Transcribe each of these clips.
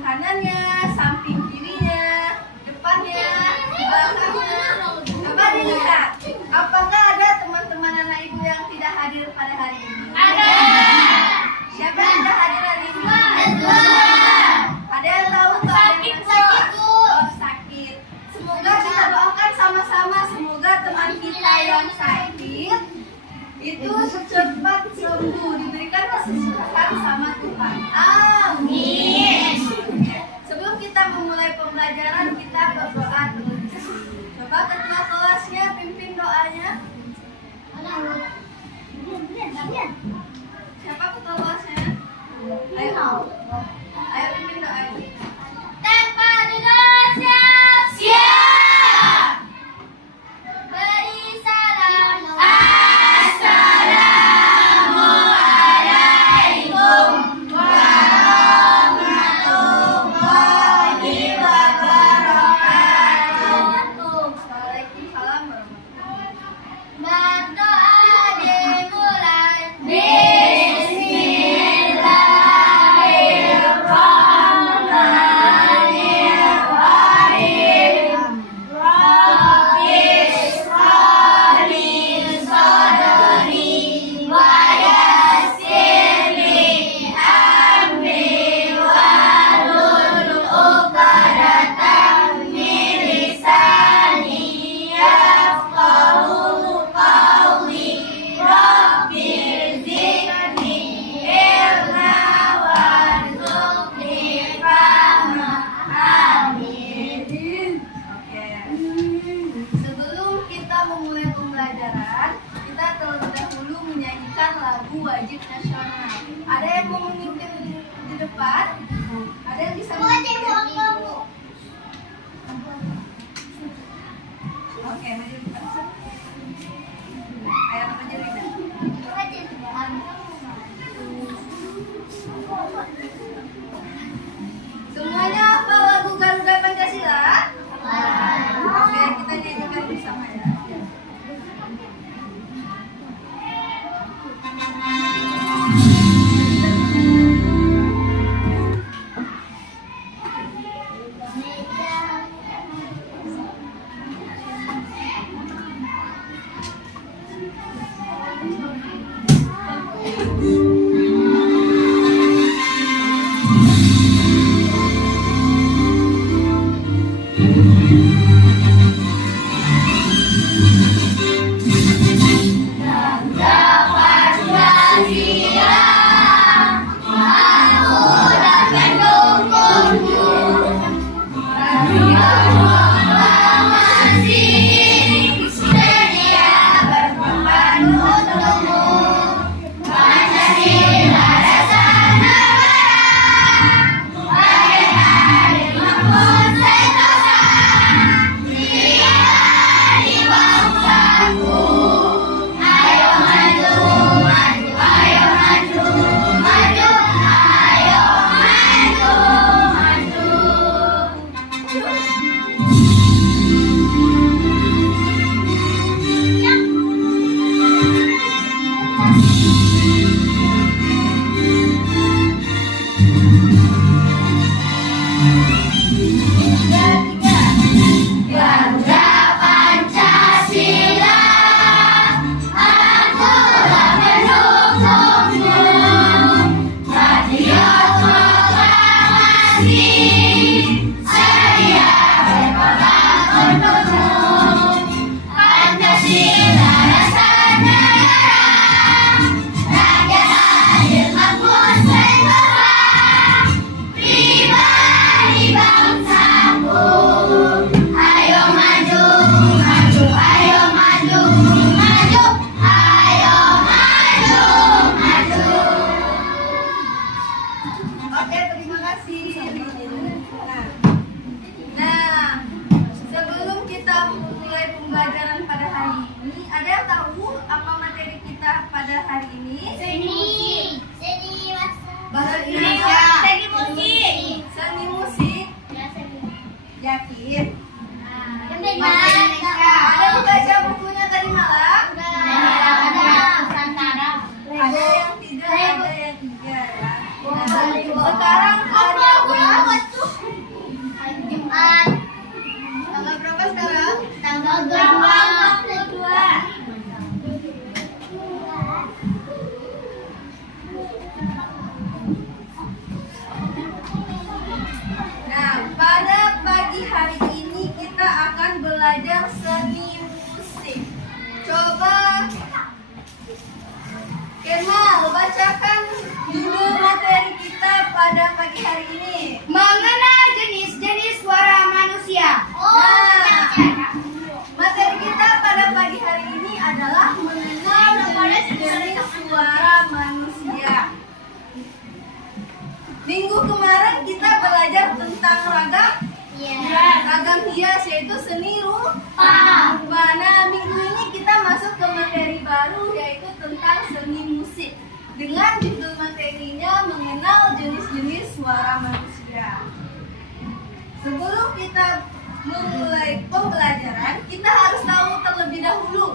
kanannya, samping kirinya, depannya, belakangnya. Coba dilihat, apakah ada teman-teman anak ibu yang tidak hadir pada hari ini? Ada. Siapa yang tidak hadir hari ini? Ada yang tahu tuh? Sakit, Oh, sakit. Semoga kita doakan sama-sama, semoga teman kita yang sakit itu cepat sembuh, diberikan kesembuhan sama Tuhan. Amin. Sebelum kita memulai pembelajaran, kita berdoa dulu. Coba ketua kelasnya pimpin doanya. Siapa ketua kelasnya? Ayo. Ayo pimpin doa. Tempat duduk siap. Siap. Beri salam. Assalamualaikum warahmatullahi wabarakatuh. Waalaikumsalam warahmatullahi wabarakatuh. Berdoa dimulai. Bismillahirrahmanirrahim. Rabbis shrahli sadri wa yassirli amri wahlul 'uqdatam min lisani yafqahu qawli. Rabbir zidni ilma warzuqni fahma. Amin. Oke. Sebelum kita memulai pembelajaran, kita terlebih dahulu menyanyikan lagu wajib nasional. Ada yang mau memimpin di depan? Ada yang bisa memimpin? Oke, maju di depan. Ayo maju di depan. Semuanya hafal lagu Garuda Pancasila? Oke, kita nyanyikan bersama ya. Sekarang ada tentang ragam ragam hias, yaitu seni rupa. Nah, minggu ini kita masuk ke materi baru, yaitu tentang seni musik dengan judul materinya mengenal jenis-jenis suara manusia. Sebelum kita memulai pembelajaran, kita harus tahu terlebih dahulu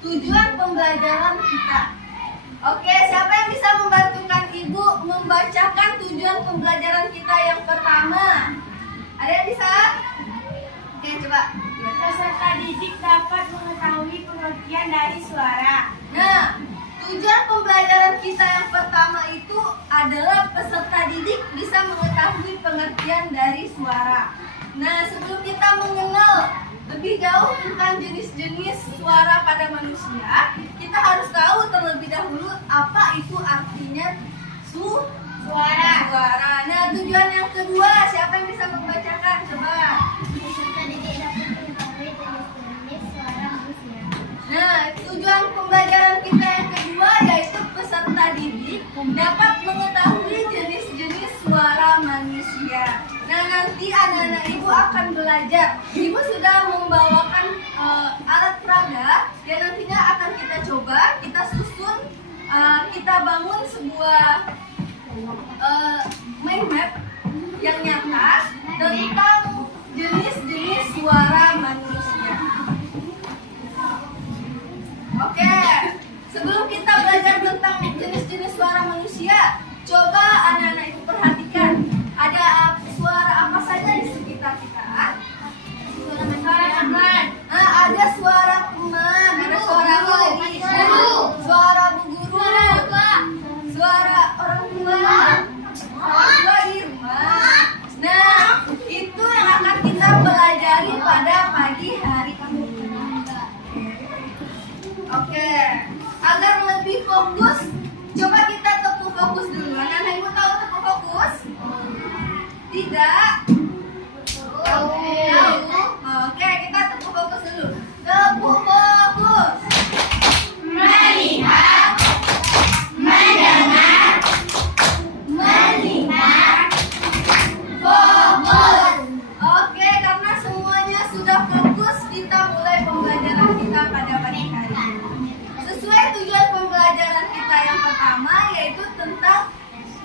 tujuan pembelajaran kita. Oke, siapa yang bisa membantukan Ibu membacakan tujuan pembelajaran kita yang pertama? Ada yang bisa? Oke, coba. Peserta didik dapat mengetahui pengertian dari suara. Nah, tujuan pembelajaran kita yang pertama itu adalah peserta didik bisa mengetahui pengertian dari suara. Nah, sebelum kita mengenal lebih jauh tentang jenis-jenis suara pada manusia, kita harus tahu terlebih dahulu apa itu artinya suara. Nah, tujuan yang kedua, siapa yang bisa membacakan? Coba. Peserta didik dapat mengetahui jenis-jenis suara manusia. Nah, tujuan pembelajaran kita yang kedua yaitu peserta didik dapat mengetahui jenis-jenis suara manusia. Nah, nanti anak-anak Ibu akan belajar. Ibu sudah membawakan alat peraga yang nantinya akan kita coba, kita susun, kita bangun sebuah mind map yang nyata tentang jenis-jenis suara manusia. Oke, sebelum kita belajar tentang jenis-jenis suara manusia, coba anak-anak Ibu perhatikan ada suara apa saja di sekitar kita. Suara teman. Nah, ada suara teman, ada suara guru, suara bu guru, suara orang tua di rumah. Nah, itu yang akan kita pelajari pada pagi hari ini. Oke, agar lebih fokus, coba kita tepuk fokus dulu. Anak-anak Ibu tahu tepuk fokus? Tidak? Tahu? Oke, kita tepuk fokus dulu. Tepuk fokus. Melihat, mendengar, melihat, Fokus. Oke, karena semuanya sudah fokus, kita mulai pembelajaran kita pada pagi hari ini. Sesuai tujuan pembelajaran kita yang pertama, yaitu tentang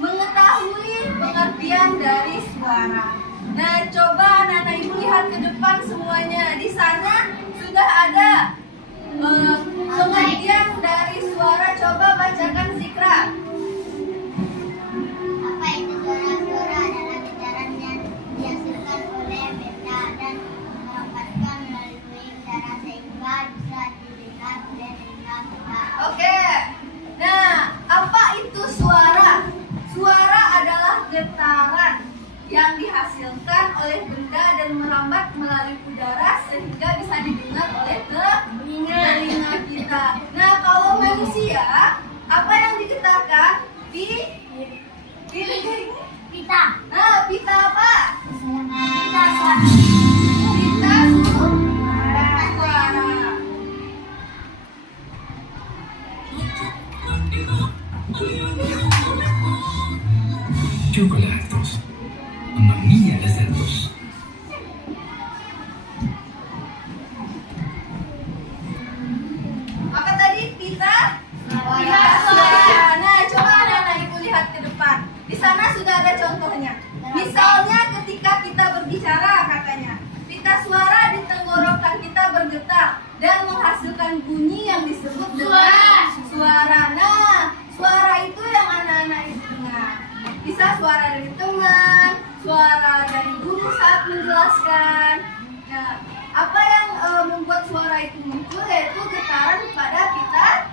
mengetahui pengertian dari suara. Nah, coba anak-anak Ibu lihat ke depan semuanya. Di sana sudah ada pengertian dari suara. Coba bacakan Zikra. Apa itu suara? Suara adalah getaran yang dihasilkan oleh benda dan melepaskan melalui udara sehingga bisa didengar oleh telinga kita. Oke. Nah, apa itu suara? Suara adalah getaran yang dihasilkan oleh benda dan merambat melalui udara sehingga bisa didengar oleh telinga kita. Nah, kalau manusia, apa yang digetarkan? Pita. Nah, pita apa? Pita suara. Pita suara. Chocolatos. Mamma desertos. Apa tadi? Pita suara. Nah, coba anak-anak Ibu lihat ke depan. Di sana sudah ada contohnya. Misalnya ketika kita berbicara, katanya pita suara di tenggorokan kita bergetar dan menghasilkan bunyi yang disebut dengan suara. Nah, suara itu yang anak-anak Ibu dengar. Bisa suara dari teman, suara dari guru saat menjelaskan. Nah, apa yang membuat suara itu muncul yaitu getaran pada pita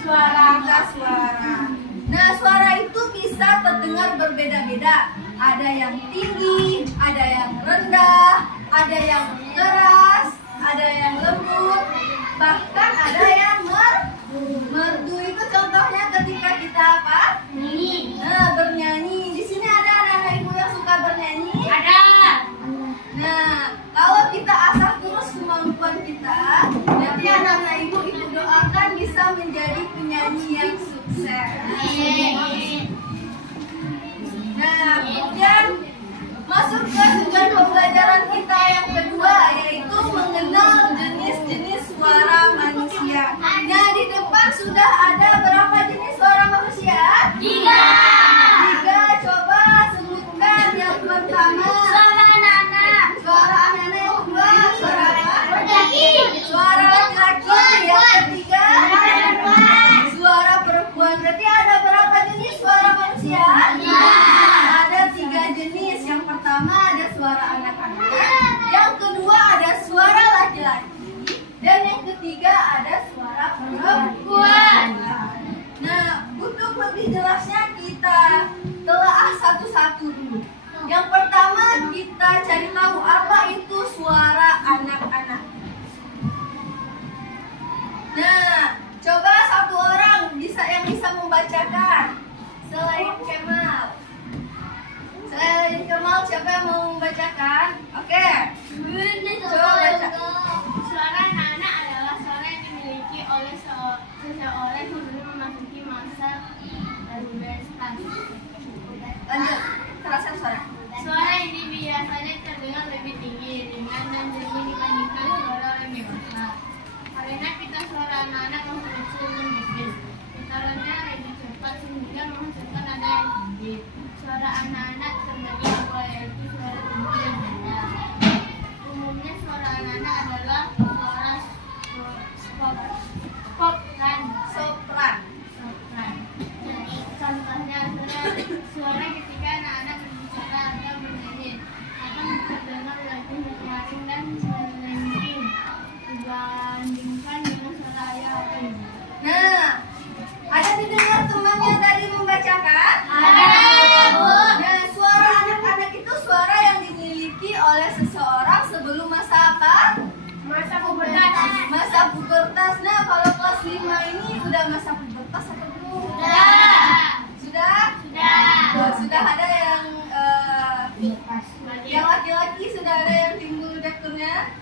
suara. Nah, suara itu bisa terdengar berbeda-beda. Ada yang tinggi, ada yang rendah, ada yang keras, ada yang lembut, bahkan ada yang merdu. Itu contohnya ketika kita apa? Nah, bernyanyi. Di sini ada anak-anak Ibu yang suka bernyanyi? Ada. Nah, kalau kita asah terus kemampuan kita, nanti anak-anak Ibu doakan bisa menjadi penyanyi yang sukses. Nah, kemudian masuk ke tujuan Sudah ada berapa jenis suara manusia? 3. 3. Coba sebutkan yang pertama. Suara anak-anak. Suara anak-anak. Yang kedua suara apa? Laki. Suara laki-laki. Yang ketiga suara perempuan. Berarti ada berapa jenis suara manusia? Ada 3 jenis. Yang pertama ada suara anak-anak. Yang kedua ada suara laki-laki. Dan yang ketiga ada suara perempuan. Nah, untuk lebih jelasnya kita telaah satu-satu dulu. Yang pertama kita cari tahu apa itu suara anak-anak. Nah, coba satu orang yang bisa membacakan selain Kemal. Selain Kemal siapa yang mau membacakan? Oke. Coba baca. Suara anak-anak adalah suara yang dimiliki oleh seseorang sebelum memasuki masa pubertas. Lanjut. Teraskan suara. Suara ini biasanya terdengar lebih tinggi, ringan, dan jernih dibandingkan suara orang dewasa. Karena kita suara anak-anak masih kecil dan tipis, putarannya lebih cepat sehingga menghasilkan nada yang tinggi. Suara anak-anak terbagi dua, yaitu suara tinggi dan rendah. Umumnya suara anak-anak adalah suara sopran. Sopran. Contohnya suara ketika anak-anak berbicara atau bernyanyi akan terdengar lebih nyaring dan melengking dibandingkan dengan suara ayah atau ibu. Nah, ada didengar temannya tadi membacakan? Ada, Bu. Nah, suara anak-anak itu suara yang dimiliki oleh seseorang sebelum masa apa? Masa pubertas. Masa pubertas. Nah, kalau kelas 5 ini udah masa pubertas atau belum? Sudah? Sudah ada yang laki-laki, sudah ada yang timbul dakunnya?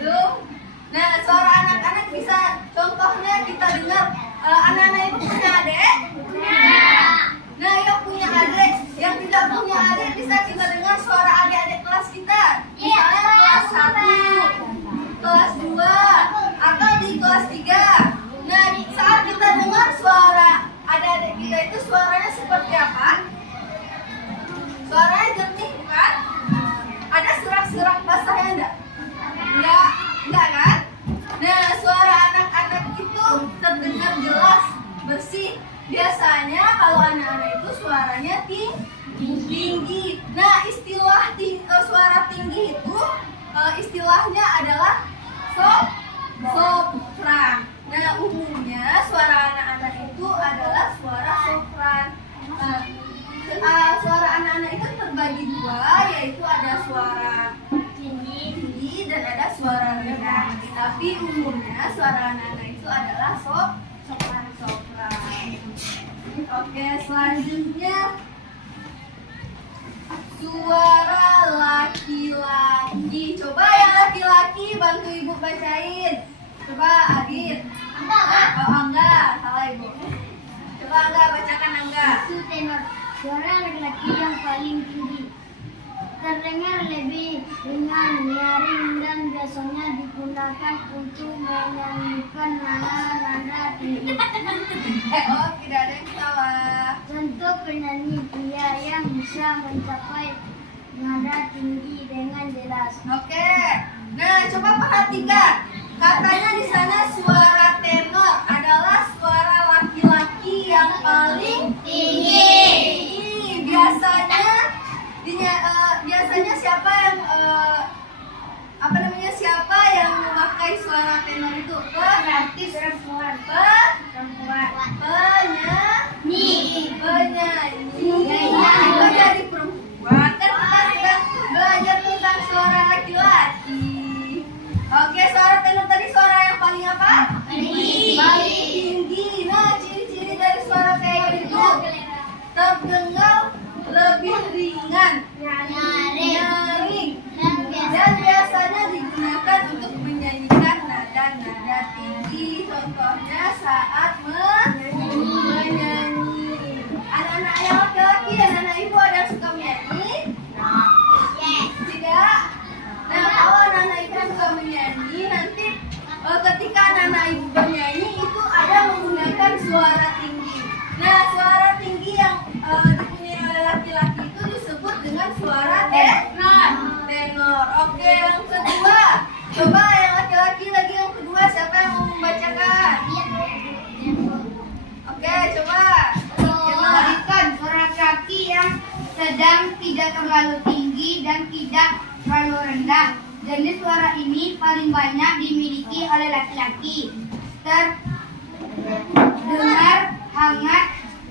Belum? Nah, suara anak-anak bisa contohnya kita dengar anak-anak itu punya adik? Nah, yang punya adik, yang tidak punya adik bisa kita dengar suara adik-adik kelas kita. Misalnya kelas 1, kelas 2, atau di kelas 3. Nah, saat kita dengar suara adik-adik kita itu suaranya seperti apa? Suaranya jernih bukan? Ada serak-serak basahnya enggak? Enggak kan? Nah, suara anak-anak itu terdengar jelas, bersih. Biasanya kalau anak-anak itu suaranya tinggi. Nah, istilah suara tinggi itu istilahnya adalah sopran. Nah, umumnya suara anak-anak itu adalah suara sopran. Suara anak-anak itu terbagi dua, yaitu ada suara tinggi dan ada suara rendah. Tapi umumnya suara anak-anak itu adalah sopran. Oke, selanjutnya suara laki-laki. Coba yang laki-laki bantu ibu bacain. Coba Adit. Oh, Angga, salah ibu. Coba Angga bacakan Angga. Itu tenor. Suara laki-laki yang paling tinggi terdengar lebih ringan, nyaring, dan biasanya digunakan untuk menyanyikan nada tinggi. Oh, tidak ada yang salah. Contoh penyanyi pria yang bisa mencapai nada tinggi dengan jelas. Oke. Nah, coba perhatikan. Katanya di sana suara tenor adalah suara laki-laki yang paling Tinggi. Biasanya siapa yang siapa yang memakai suara tenor itu? Artis perempuan. Penyanyi. Penyanyi. Itu jadi perempuan. Kan kita sudah belajar tentang suara laki-laki. Oke, suara tenor tadi suara yang paling apa? Tinggi. Paling tinggi. Nah, ciri-ciri dari suara kayak gitu terdengar lebih ringan, nyaring, dan biasanya digunakan untuk menyanyikan nada-nada tinggi. Contohnya saat menyanyi. Anak-anak yang laki-laki, anak-anak ibu ada yang suka menyanyi? Tidak. Nah, kalau anak-anak ibu suka menyanyi, nanti ketika anak-anak ibu bernyanyi itu ada menggunakan Coba yang laki-laki lagi yang kedua, siapa yang mau membacakan? Oke, coba. Berikan suara laki yang sedang, tidak terlalu tinggi dan tidak terlalu rendah. Jenis suara ini paling banyak dimiliki oleh laki-laki. Terdengar hangat,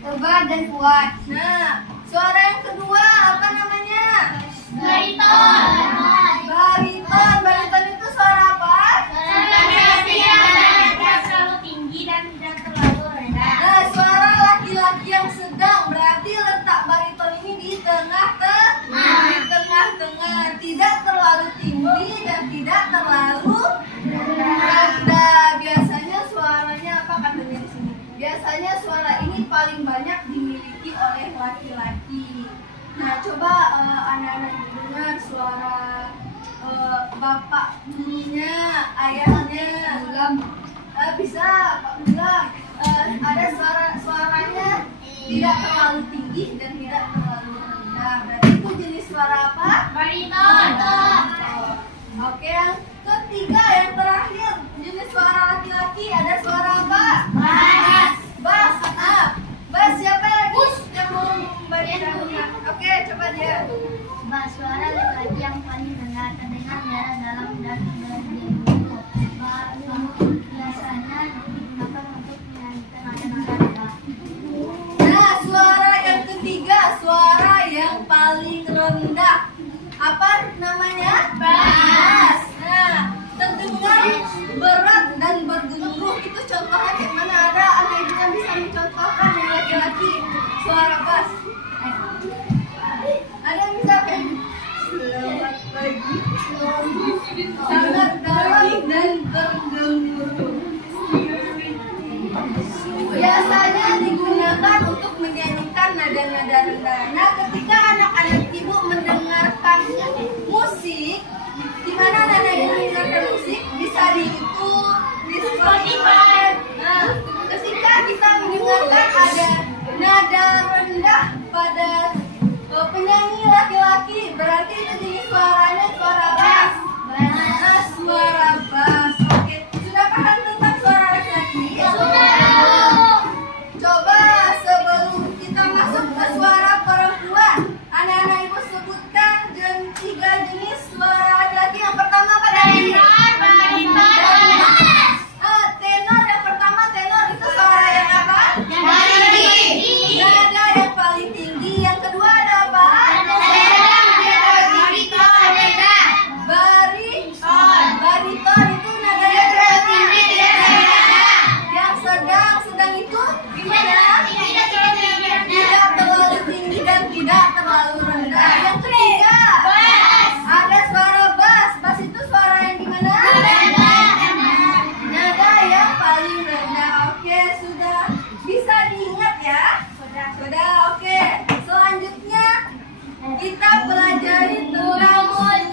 tebal dan kuat. Nah, suara yang kedua apa namanya? Bariton. Bariton. Bariton itu suara apa? Tidak terlalu tinggi dan tidak terlalu rendah. Nah, suara laki-laki yang sedang, berarti letak bariton ini di tengah-tengah. Di tengah-tengah, tidak terlalu tinggi dan tidak terlalu rendah. Biasanya suaranya apa katanya di sini? Biasanya suara ini paling banyak dimiliki oleh laki-laki. Nah, coba anak-anak dengar suara bapak gurunya, ayahnya. Bisa, Pak Gulam. Ada suaranya tidak terlalu tinggi dan tidak terlalu rendah. Berarti itu jenis suara apa? Bariton. Oke, yang ketiga, yang terakhir, jenis suara laki-laki ada suara apa? Bass. Bass. Bass siapa lagi yang mau membacakan? Oke, coba dia. Suara laki-laki yang paling rendah terdengar dalam dan biasanya digunakan untuk menyanyikan nada-nada rendah. Nah, suara yang ketiga, suara yang paling rendah. Apa namanya? Bass. Nah, terdengar berat dan bergemuruh. Itu contohnya kayak mana? Ada anak ibu yang bisa mencontohkan yang laki-laki suara bass? Ada yang bisa kayak selamat pagi. Sangat dalam dan bergemuruh. Biasanya digunakan untuk menyanyikan nada-nada rendah. Nah, ketika anak-anak ibu mendengarkan musik, di mana anak-anak ibu mendengarkan musik, bisa di YouTube, di Spotify. Nah, ketika kita mendengarkan ada nada rendah pada penyanyi laki-laki, berarti itu jenis suaranya suara bass. Nah, suara bass. Oke, sudah paham tentang suara laki-laki? Coba sebelum kita masuk ke suara perempuan, anak-anak ibu sebutkan tiga jenis suara laki-laki. Yang pertama apa tadi? Tenor. Yang pertama tenor itu suara yang apa? Nada yang paling tinggi. Yang kedua ada apa? Bariton itu nada yang tinggi. Yang sedang itu gimana? Tidak terlalu tinggi dan tidak terlalu rendah. Yang ketiga ada suara bass. Bass itu suara yang gimana? Nada yang paling rendah. Oke, sudah bisa diingat ya? Sudah. Oke. Selanjutnya kita pelajari tentang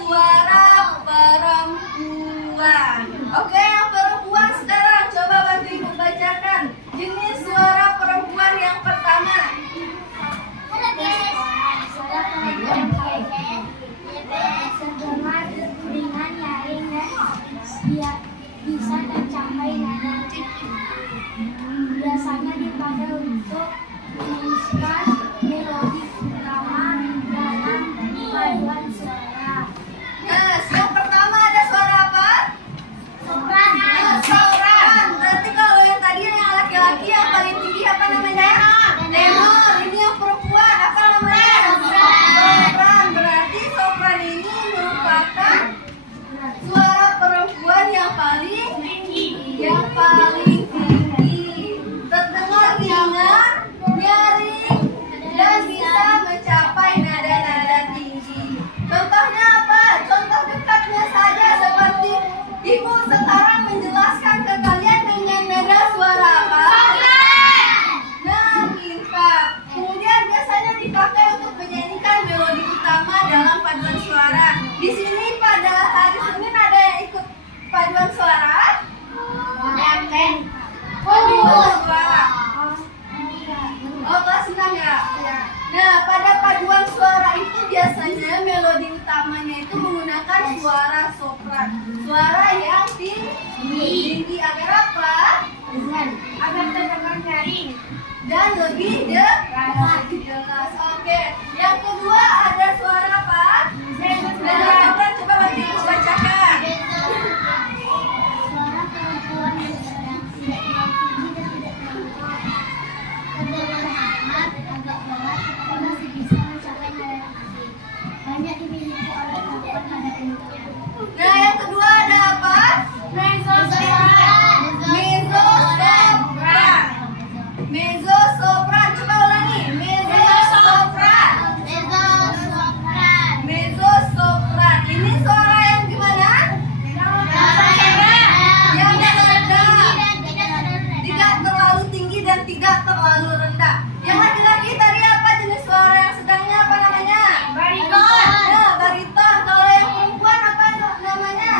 suara perempuan. Oke, yang perempuan sekarang coba bantu ibu bacakan jenis suara perempuan yang pertama. Terdengar ringan, nyaring dan dia bisa mencapai nada. Biasanya dipakai untuk menuliskan melodi utama dalam paduan suara. Nah, yang pertama ada suara apa? Sopran. Sopran. Berarti kalau yang tadi yang laki-laki yang paling tinggi apa namanya? Tenor. Ini yang perempuan apa namanya? Sopran. Berarti sopran ini merupakan suara perempuan yang paling tinggi. Terdengar ringan, nyaring, dan bisa mencapai nada-nada tinggi. Contohnya apa? Contoh dekatnya saja seperti ibu sekarang menjelaskan ke kalian dengan nada suara apa? Nah, pintar. Kemudian biasanya dipakai untuk menyanyikan melodi utama dalam paduan suara. Di sini pada hari Senin ada yang ikut paduan suara? Paduan suara. Oh, kelas 6 ya? Nah, pada paduan suara itu biasanya melodi utamanya itu menggunakan suara sopran. Suara yang tinggi agar apa? Agar terdengar nyaring Dan lebih jelas. Oke. Yang kedua ada suara apa? Sopran. Coba bacakan. Suara perempuan yang sedang tidak tinggi dan tidak terlalu terdengar hangat, agak berat, tetapi masih bisa mencapai nada yang asing. Banyak dimiliki oleh perempuan pada umumnya. Nah, yang kedua ada apa? Mezzosopran. Mezzosopran. Coba ulangi. Mezzosopran. Mezzosopran. Ini suara yang gimana? Yang rendah. Tidak terlalu tinggi dan tidak terlalu rendah. Yang laki-laki tadi apa jenis suara yang sedangnya apa namanya? Bariton. Nah, bariton. Kalau yang perempuan apa namanya?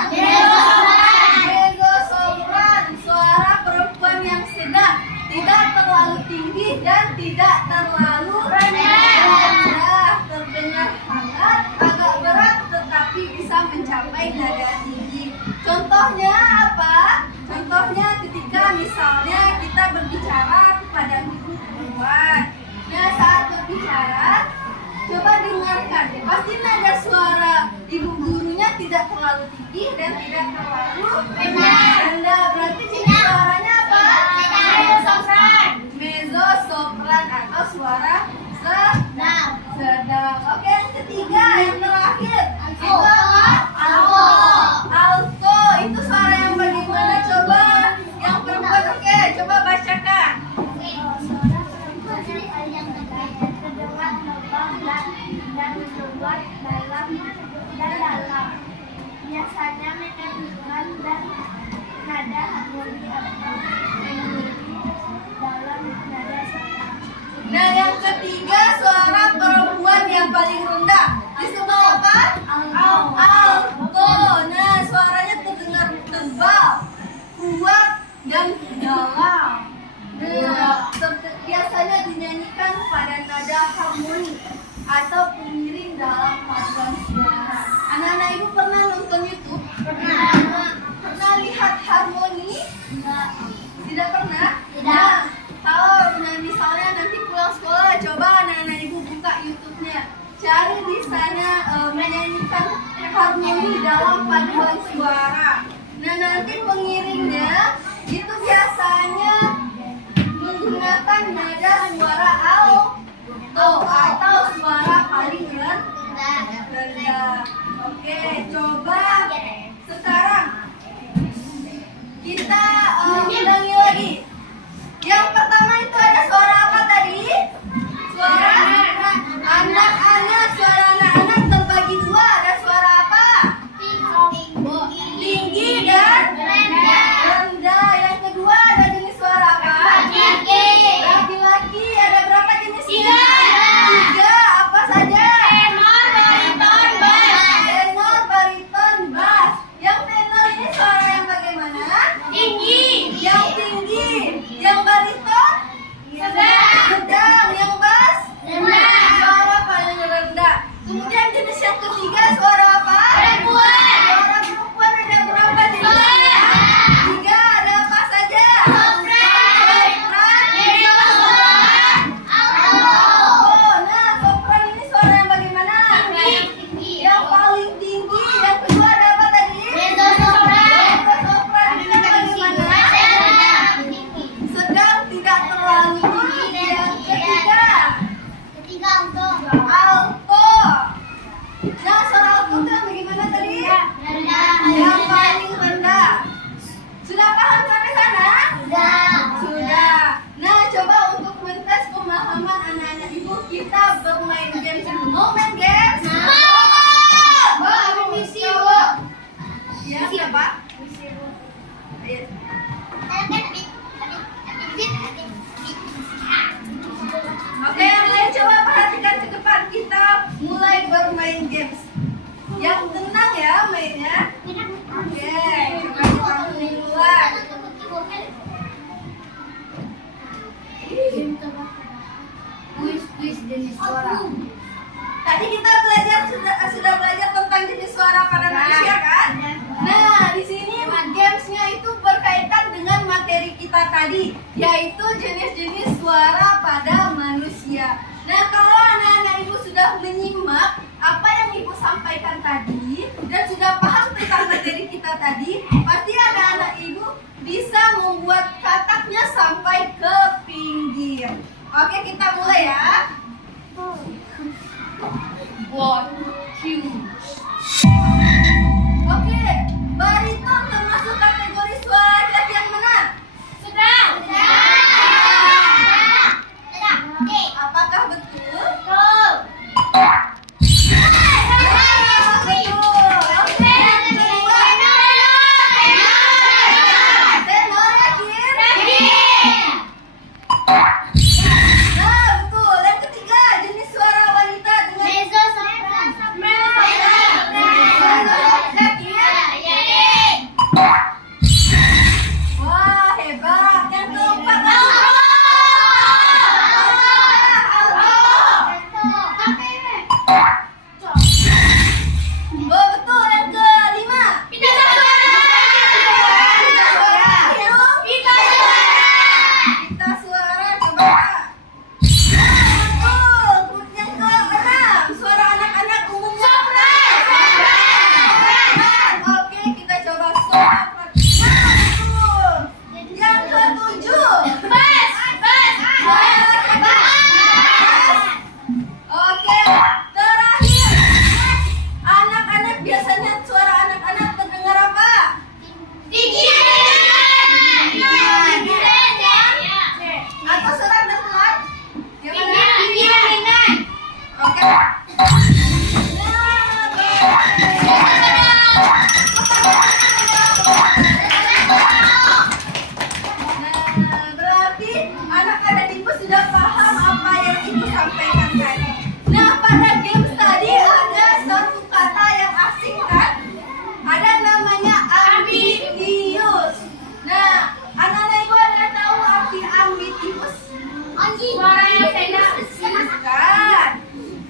Mezzosopran. Suara perempuan yang sedang, tidak terlalu tinggi dan tidak terlalu rendah. Terdengar hangat, agak berat, tetapi bisa mencapai nada tinggi. Contohnya apa? Contohnya ketika misalnya kita berbicara kepada ibu perempuan. Nah, saat berbicara, coba dengarkan. Pasti nada suara ibu gurunya tidak terlalu tinggi dan tidak terlalu rendah. Berarti jenis suaranya apa? Mezzosopran atau suara sedang. Oke, yang ketiga, yang terakhir. Itu apa? Alto. Itu suara yang bagaimana? Coba yang perempuan. Oke, coba bacakan. Suara perempuan yang terdengar lembab dan membuat dalam. Biasanya menyanyikan dan nada harmoni atau dalam nada sedang. Nah, yang ketiga suara perempuan yang paling rendah disebut apa? Alto. Nah, suaranya terdengar tebal, kuat, dan dalam. Nah, biasanya dinyanyikan pada nada harmoni atau pengiring dalam paduan suara. Anak-anak ibu pernah nonton YouTube? Pernah lihat harmoni? Tidak pernah? Nah, kalau misalnya nanti pulang sekolah, coba anak-anak ibu buka YouTube-nya. Cari di sana menyanyikan harmoni dalam paduan suara. Nah, nanti pengiringnya itu biasanya menggunakan nada suara alto atau suara paling rendah. Oke, coba sekarang kita ulangi lagi. Yang pertama itu ada suara apa tadi? Suara anak-anak. Suara anak-anak terbagi dua. Ada suara apa? Tinggi dan rendah. Yang kedua ada jenis suara apa? Laki-laki. Ada berapa jenisnya? Tiga. Apa saja? Tenor, bariton, bass. Yang tenor ini suara yang bagaimana? Yang tinggi. Yang bariton? Sedang. Yang bass? Suara paling rendah. Kemudian jenis yang ketiga suara apa? Suara perempuan ada berapa jenisnya? Tiga. Ada apa saja? Nah, sopran ini suara yang bagaimana? Yang paling tinggi. Yang kedua ada apa tadi? Sopran ini bagaimana? Sedang, tidak terlalu tinggi. Yang ketiga alto. Nah, suara alto itu yang bagaimana tadi? Yang paling rendah. Sudah paham sampai sana? Sudah. Nah, coba untuk mentes pemahaman anak-anak ibu, kita bermain games. Mau main games? Mau. Misi. tadi, yaitu jenis-jenis suara pada manusia. Nah, kalau anak-anak ibu sudah menyimak apa yang ibu sampaikan tadi dan sudah paham tentang materi kita tadi, pasti anak-anak ibu bisa membuat kataknya sampai ke pinggir. Oke, kita mulai ya. 1, 2. Oke, bariton termasuk kategori suara laki yang mana? Sudah. Apakah betul? Betul.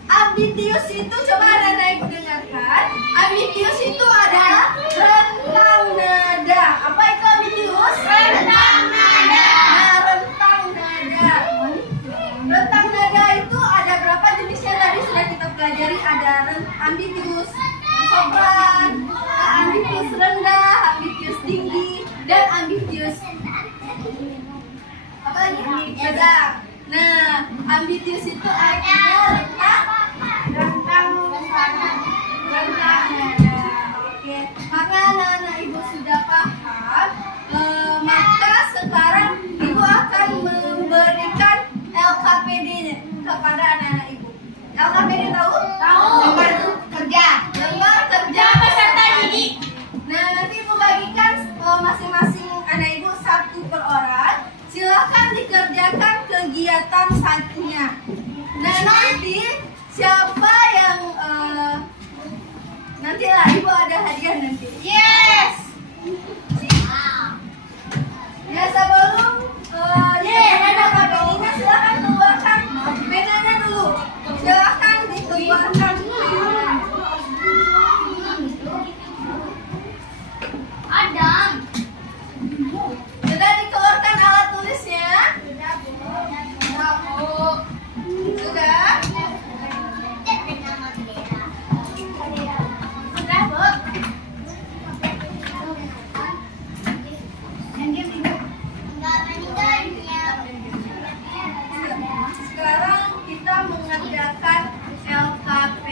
Ambitius itu coba anak-anak dengarkan. Ambitius itu adalah rentang nada. Apa itu ambitius? Rentang nada. Nah, rentang nada. Rentang nada itu ada berapa jenisnya tadi sudah kita pelajari. Ada ambitius sopran, ambitius rendah, ambitius tinggi, dan ambitius apa lagi? Sedang. Nah, ambitius itu artinya rentang nada. Oke, maka anak-anak ibu sudah paham. Maka sekarang ibu akan memberikan LKPD kepada anak-anak ibu. LKPD tahu? Tahu. Lembar kerja. Lembar kerja peserta didik. Nah, nanti ibu bagikan masing-masing anak ibu 1 per orang. Silakan dikerjakan kegiatan satunya. Nah, nanti siapa yang nanti lah ibu ada hadiah nanti. Yes. Ya sebelum ada KPI-nya silakan keluarkan penanya dulu. Silakan dikeluarkan. Adam. Sudah dikeluarkan alat tulisnya? Sudah? Sudah, Bu? Sekarang kita mengadakan LKP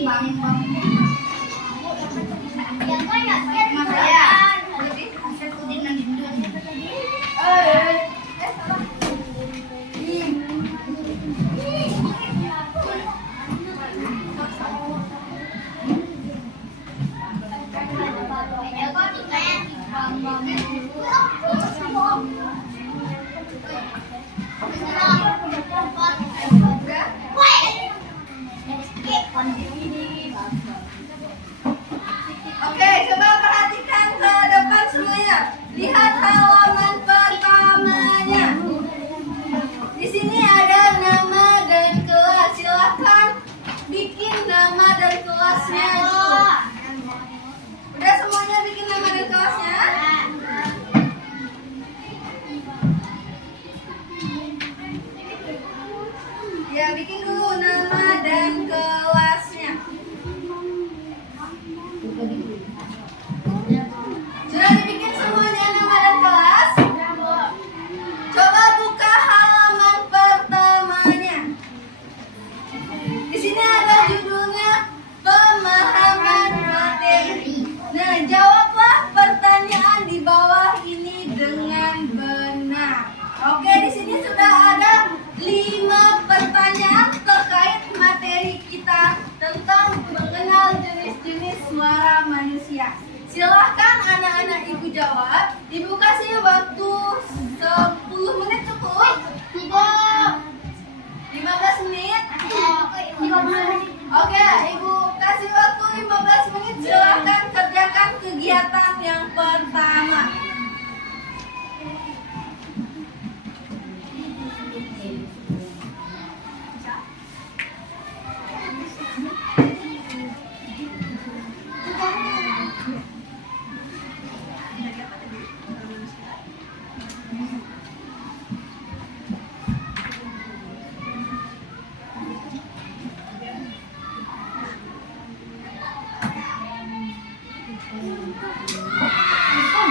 Nama saya Asyafuddin Nandindun. Salah. Oke, coba perhatikan ke depan semuanya. Lihat halaman pertamanya. Di sini ada nama dan kelas. Silakan bikin nama dan kelasnya itu. Udah semuanya bikin nama dan kelasnya? Ya, bikin dulu nama dan kelasnya. Sudah dibikin semuanya nama dan kelas? Coba buka halaman pertamanya. Di sini ada judulnya pemahaman materi. Nah, jawablah pertanyaan di bawah ini dengan benar. Oke, di sini sudah ada 5 pertanyaan terkait materi kita tentang mengenal jenis-jenis suara manusia. Silahkan anak-anak ibu jawab. Ibu kasih waktu 10 menit cukup? 15 menit? Oke, ibu kasih waktu 15 menit. Silahkan kerjakan kegiatan yang pertama.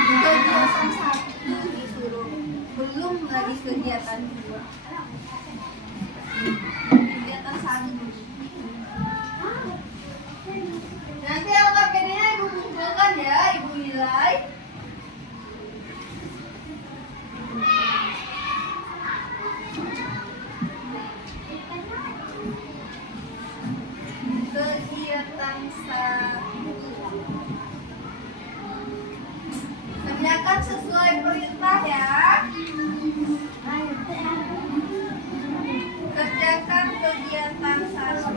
Kegiatan 1 disuruh, belum lagi kegiatan 2. Kegiatan 1 dulu. Nanti LKPD-nya ibu kumpulkan ya, ibu nilai. Kegiatan 1. Kerjakan sesuai perintah ya. Kerjakan kegiatan 1.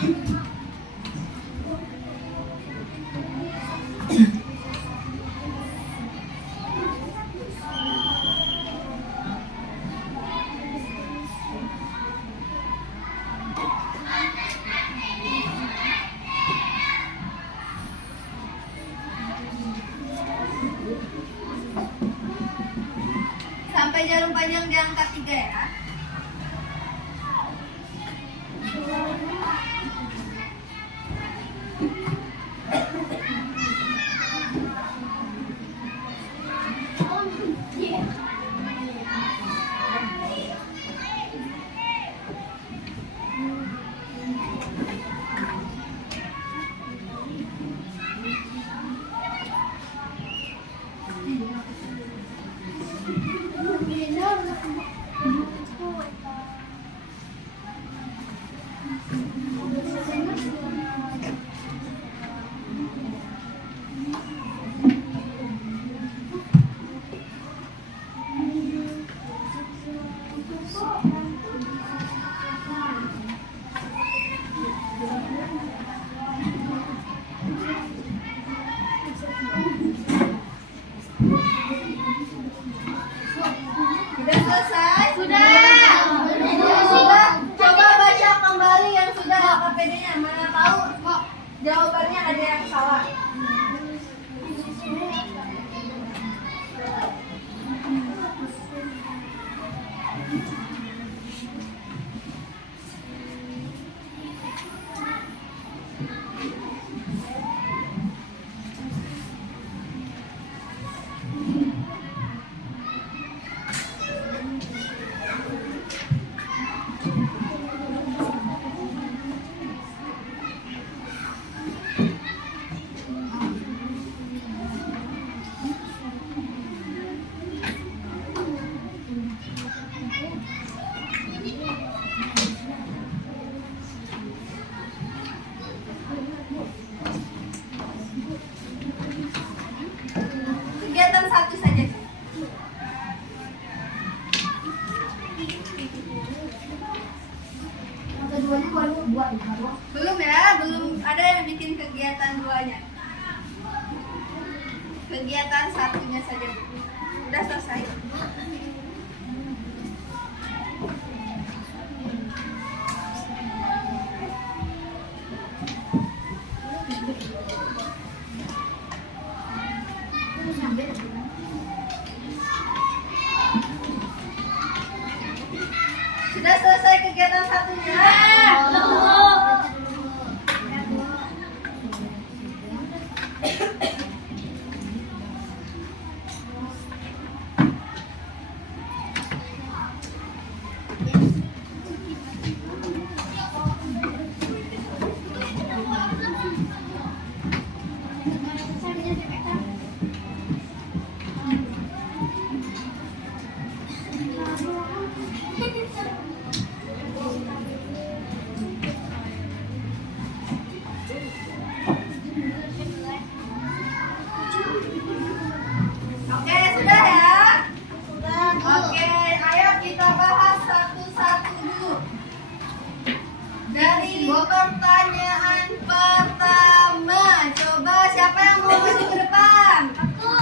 Sampai jarum panjang diangkat 3 ya. Sudah selesai? Sudah. Sudah. Coba baca kembali yang sudah KPD-nya. Mana tahu kok jawabannya ada yang salah. Kegiatan 1 saja. Keduanya baru buat Belum ya, belum ada yang bikin kegiatan 2-nya. Kegiatan 1-nya saja. Udah selesai. Sudah selesai kegiatan 1-nya. Oke, sudah ya? Oke, ayo kita bahas satu-satu dulu. Dari pertanyaan pertama, coba siapa yang mau maju ke depan? Aku.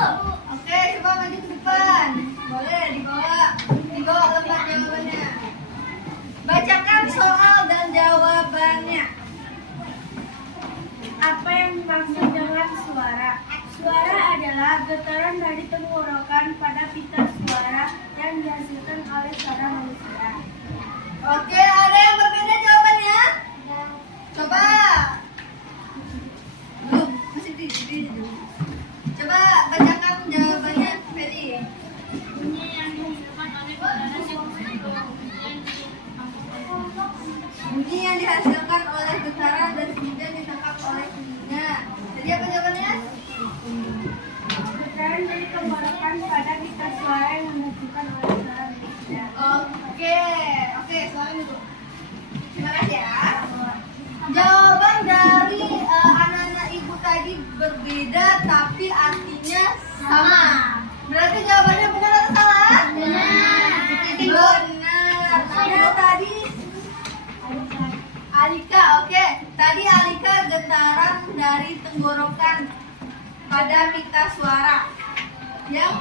Oke, coba maju ke depan. Boleh dibawa lembar jawabannya. Bacakan soal dan jawabannya. Apa yang dimaksud dengan suara? Suara adalah getaran dari tenggorokan pada pita suara yang dihasilkan oleh suara manusia. Oke, ada yang berbeda jawabannya? Coba. Belum, masih di. Coba bacakan jawabannya, Feli. Bunyi yang dihasilkan oleh getaran Bunyi yang dihasilkan oleh getaran dan kemudian ditangkap oleh telinga. Jadi apa jawabannya? getaran dari tenggorokan pada pita suara yang dihasilkan oleh suara manusia. Oke, soalnya dulu. Terima kasih ya. Jawaban dari anak-anak ibu tadi berbeda tapi artinya sama. Berarti jawabannya benar atau salah? Benar. Benar. Karena tadi Alika, oke. Tadi Alika getaran dari tenggorokan pada pita suara yang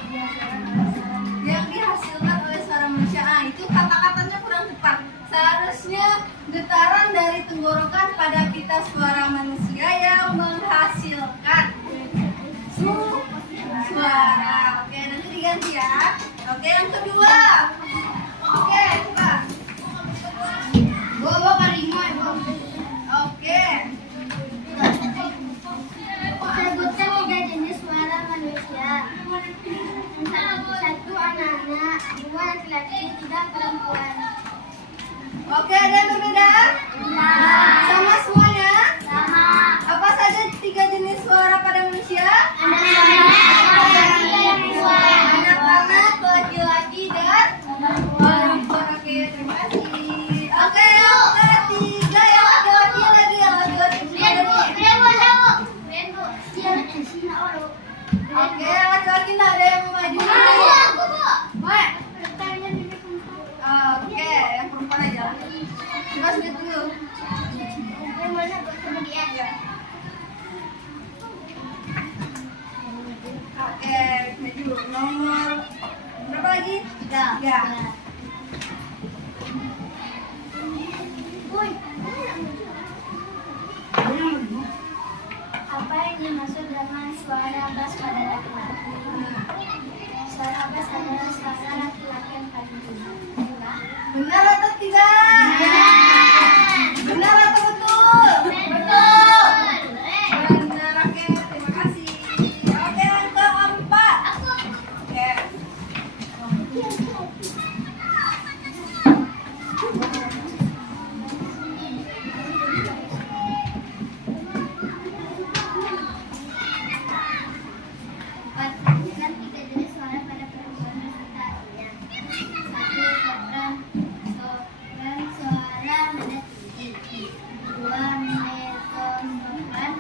dihasilkan oleh suara manusia. Ah, itu kata-katanya kurang tepat. Seharusnya getaran dari tenggorokan pada pita suara manusia yang menghasilkan suara. Oke, nanti diganti ya. Oke, yang kedua. Oke, coba. Bobo karimo ibu. Oke. Sebutkan 3 jenis suara manusia. Satu anak-anak, 2 laki-laki, 3 perempuan. Oke, ada yang berbeda? Sama semuanya? Sama. Apa saja 3 jenis suara pada manusia? Anak-anak, laki-laki, dan perempuan. Oke, terima kasih. Oke, yang ketiga, yang laki-laki lagi, yang laki-laki juga ada nih. Oke, yang laki-laki nggak ada yang mau maju. Boleh? Oke, yang perempuan aja. Coba sebut dulu. Oke, maju. Nomor berapa lagi? 3. Apa yang dimaksud dengan suara bass pada laki-laki? Suara bass adalah suara laki-laki yang paling tinggi. Benar atau tidak? Benar atau betul? Betul. Benar, oke, terima kasih. Oke, yang keempat. Oke. Sebutkan 3 jenis suara pada perempuan beserta artinya. 1. Sopran, suara nada tinggi. 2. Mezzo-sopran,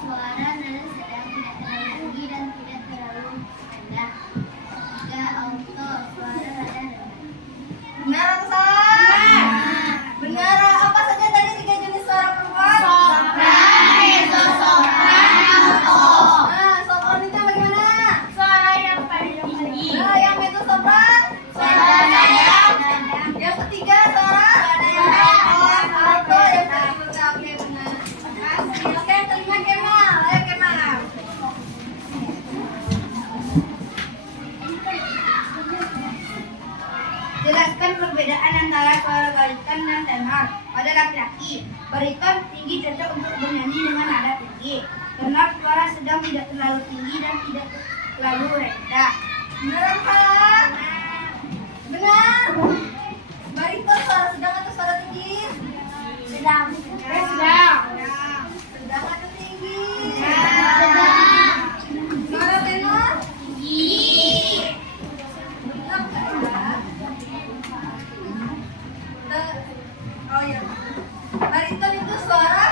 suara nada sedang, tidak terlalu tinggi dan tidak terlalu rendah. 3. Alto, suara nada rendah. Benar atau salah? Benar. Apa saja tadi 3 jenis suara perempuan? Sopran, mezzo-sopran, alto. Nah, sopran itu yang bagaimana? Suara yang paling tinggi. Nah, yang mezzo-sopran? Suara yang Yang ketiga suara? Alto. Yang ketiga, oke, benar. Makasih. Oke, yang kelima Kemal. Ayo Kemal. Jelaskan perbedaan antara suara bariton dan tenor pada laki-laki. Bariton tinggi cocok untuk bernyanyi dengan nada tinggi. Tenor suara sedang, tidak terlalu tinggi dan tidak terlalu rendah. Benar atau salah? Benar. Bariton suara sedang atau suara tinggi? Sedang. Sedang atau tinggi? Sedang. Suara tenor? tinggi. Benar nggak ya? Oh iya. Bariton itu suara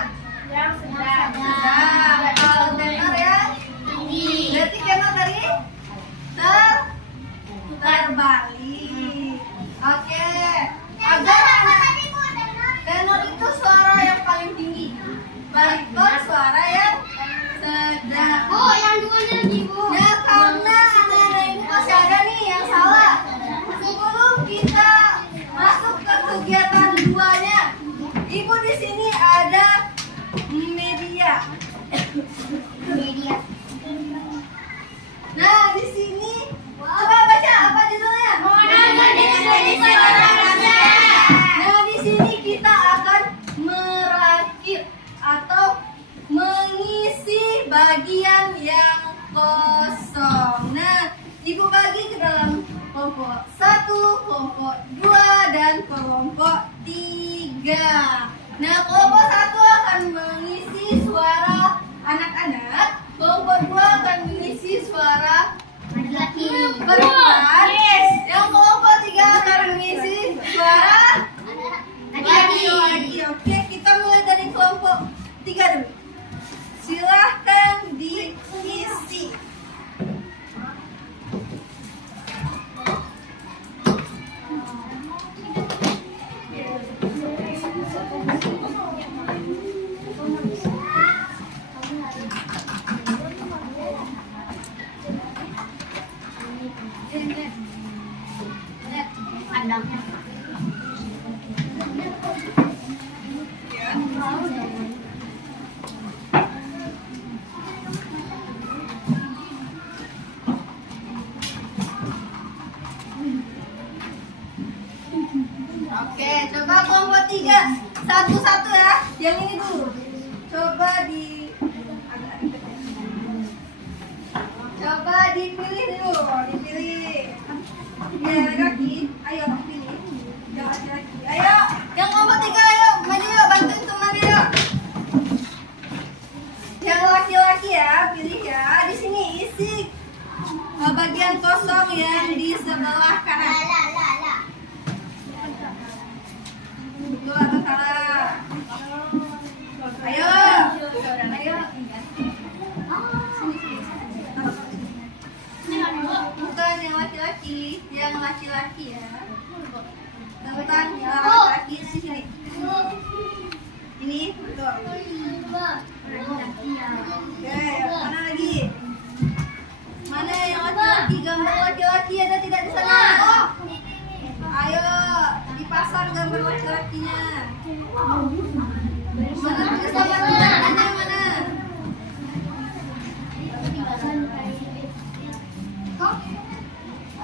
Yang sedang. sedang. Kalau tenor ya Tinggi. berarti Kemal tadi terbalik. Oke. Agar tenor itu suara yang paling tinggi. Bariton suara yang sedang. Oh, yang duanya lagi, Bu. Nah, karena anak-anak ini masih ada nih yang salah. Sebelum kita masuk ke kegiatan duanya, Ibu di sini ada media. Media. Nah, di sini coba baca apa judulnya? Nah, di sini kita akan merakit atau mengisi bagian yang kosong. Nah, Ibu bagi ke dalam kelompok 1, kelompok 2, dan kelompok 3. Nah, kelompok 1 akan mengisi suara anak-anak, kelompok 2 akan mengisi suara Laki-laki. perempuan. Yang kelompok 3 akan mengisi suara laki-laki. Oke, kita mulai dari kelompok 3 dulu. Silahkan diisi. Oke, coba kelompok 3 satu-satu ya. Yang ini dulu. Coba coba dipilih dulu, dipilih. Ya, kaki. Ayo pilih. Yang laki-laki. Ayo, yang kelompok 3 ayo maju yuk, bantuin teman yuk. Yang laki-laki ya, pilih ya. Di sini isi bagian kosong yang di sebelah kanan. Betul atau salah? Ayo. Ayo. Bukan yang laki-laki, yang laki-laki ya. Tentang yang laki-laki di sini. Ini betul. Oke, mana lagi? Mana yang laki-laki? Gambar laki-laki ada tidak di sana? Oh. Ayo, dipasang gambar laki-lakinya. Mana tulisan laki-lakinya mana?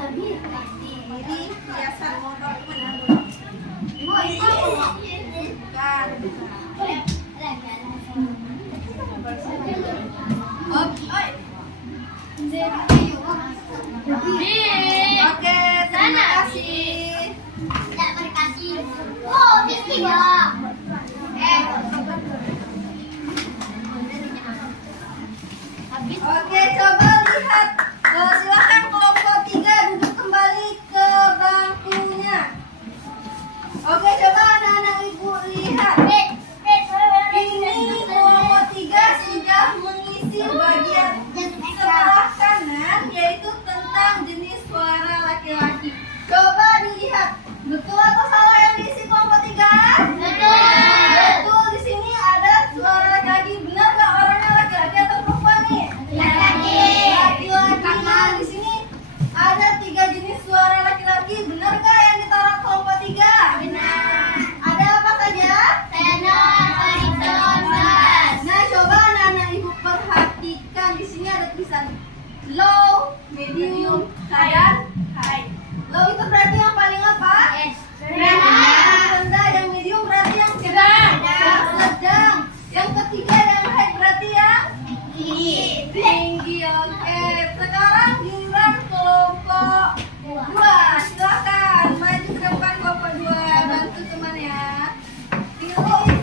Ini hiasan motor mana? Bukan. Oke, terima kasih. Oke, coba lihat. Silakan kelompok 3 duduk kembali ke bangkunya. Oke, coba anak-anak ibu lihat. Ini kelompok 3 sudah mengisi bagian sebelah kanan, yaitu tentang jenis suara laki-laki. Coba dilihat, betul atau salah yang diisi kelompok 3? Betul, di sini ada suara laki-laki. Benar nggak orangnya laki-laki atau perempuan nih? Laki-laki. Nah, di sini ada 3 jenis suara laki-laki. Benar nggak yang ditaruh kelompok 3? Benar. Ada apa saja? Nah, coba anak-anak ibu perhatikan di sini ada tulisan low, medium, dan high. Low itu berarti yang paling apa? Rendah. Yang medium berarti yang sedang. Yang ketiga yang high berarti yang tinggi. Oke, sekarang giliran kelompok 2. Silakan maju ke depan kelompok 2. Bantu teman ya. Pilih.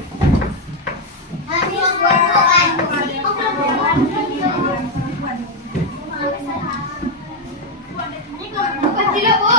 Tidak, Bu.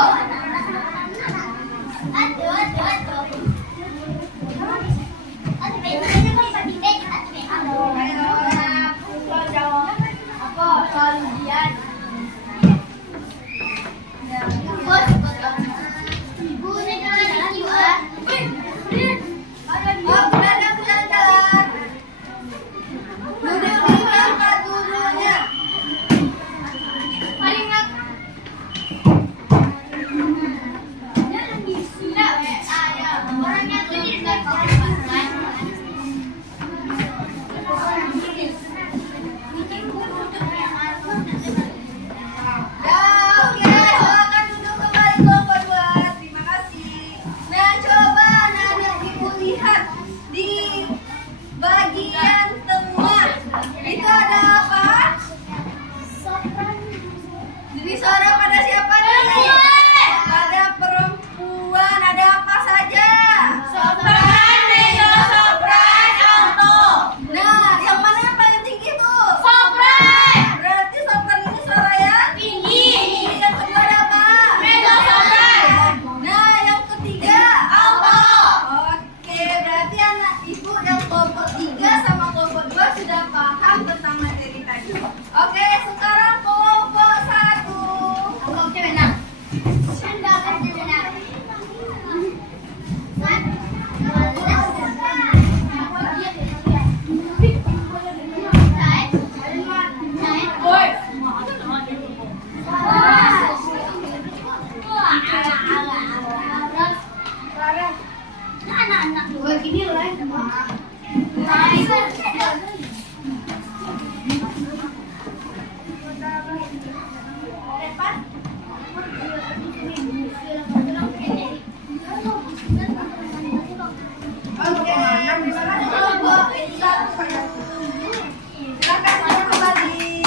ini live. Oke, coba silakan kembali.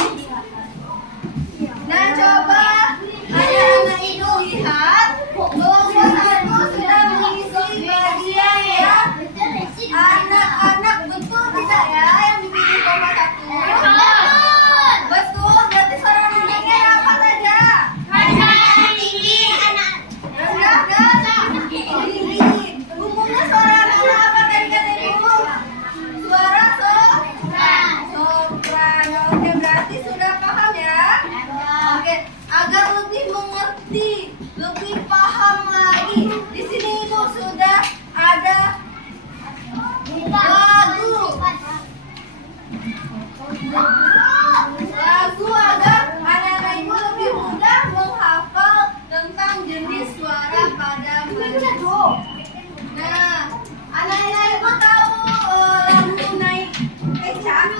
Nah, coba anak-anak itu lihat kelompok satu sudah mengisi bagian ya. Anak-anak betul tidak ya yang dipilih kelompok satu? Betul, berarti suara neneknya apa saja? Rendah dan tinggi. Umumnya suara anak apa tadi kata ibu? Suara sopran. Oke, berarti sudah paham ya? Oke, agar lebih mengerti, lebih paham lagi. Di sini ibu sudah ada lagu agar anak-anak ibu lebih mudah menghafal tentang jenis suara pada manusia. Nah, anak-anak ibu tahu lagu naik becak?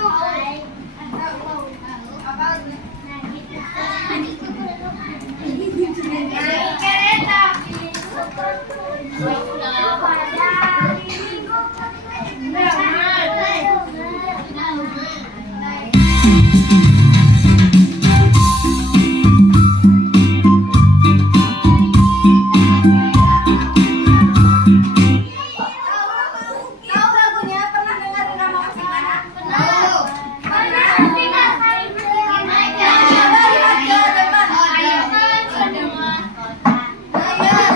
Apa lagunya? Naik kereta. Tahu lagunya? Pernah dengar irama musik mana? Tahu. Pernah? Coba lihat ke depan. Ayo,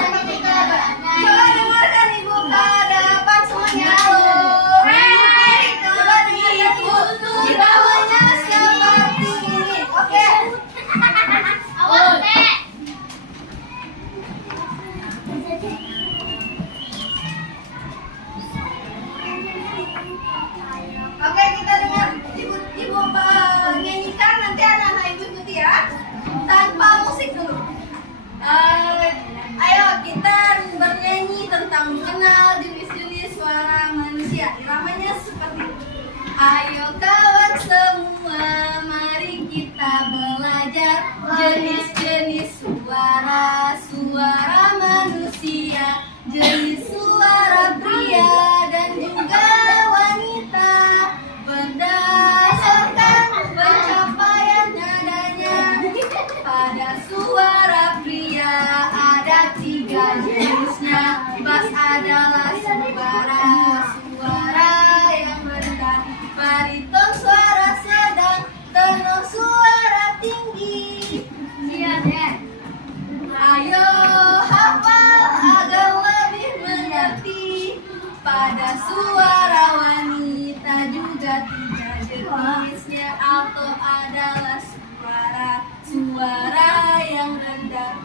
seperti ke depan. Coba dengarkan ibu ke depan semuanya. Coba dengarkan ibu. Iramanya seperti ini. Oke. Oke, kita dengar ibu nyanyikan, nanti anak-anak ibu ikuti ya. Tanpa musik dulu. Ayo kita bernyanyi tentang mengenal jenis-jenis suara manusia. Iramanya seperti ini. Ayo kawan semua, mari kita belajar jenis-jenis suara manusia, jenis suara pria dan juga wanita, berdasarkan pencapaian nadanya. Pada suara pria ada 3 jenisnya. Bass adalah suara yang rendah, bariton suara sedang, tenor suara tinggi. Siap ya? Ayo hafal agar lebih mengerti. Pada suara wanita juga 3 jenisnya. Alto adalah suara yang rendah.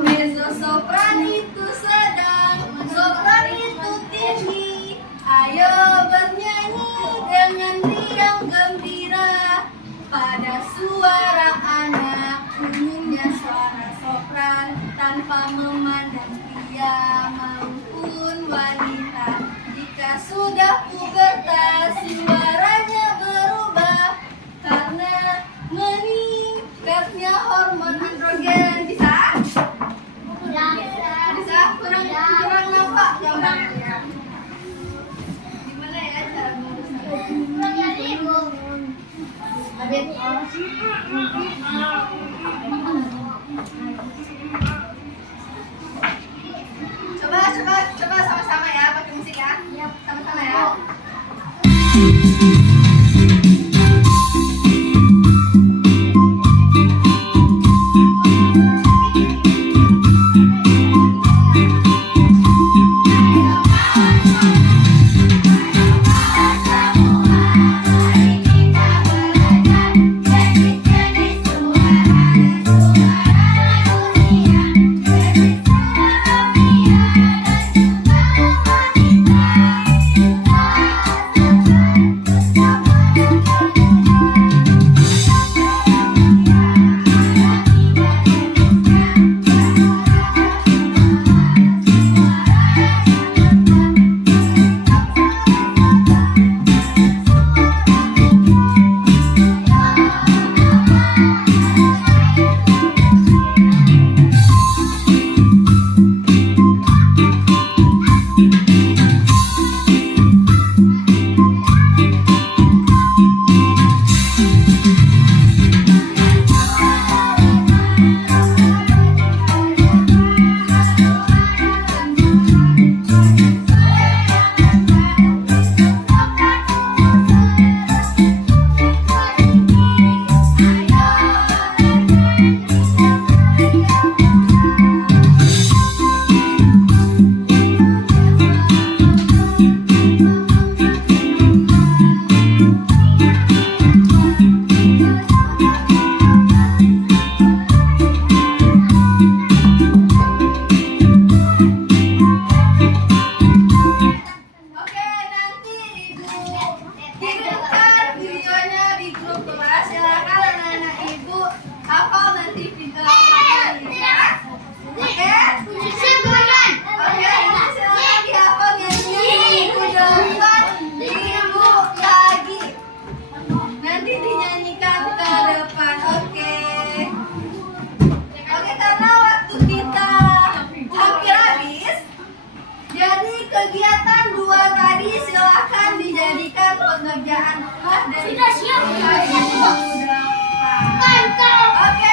Mezzo sopran itu sedang, sopran itu tinggi. Ayo bernyanyi dengan riang gembira. Pada suara anak umumnya suara sopran, tanpa memandang pria maupun wanita. Jika sudah pubertas suaranya berubah karena meningkatnya hormon androgen. Bisa? Bisa? Kurang nampak gambarnya. Gimana ya cara melurusnya? Coba sama-sama ya pakai musik ya. Sama-sama ya. kegiatan dua tadi silakan dijadikan pekerjaan rumah dan Sudah siap. Oke,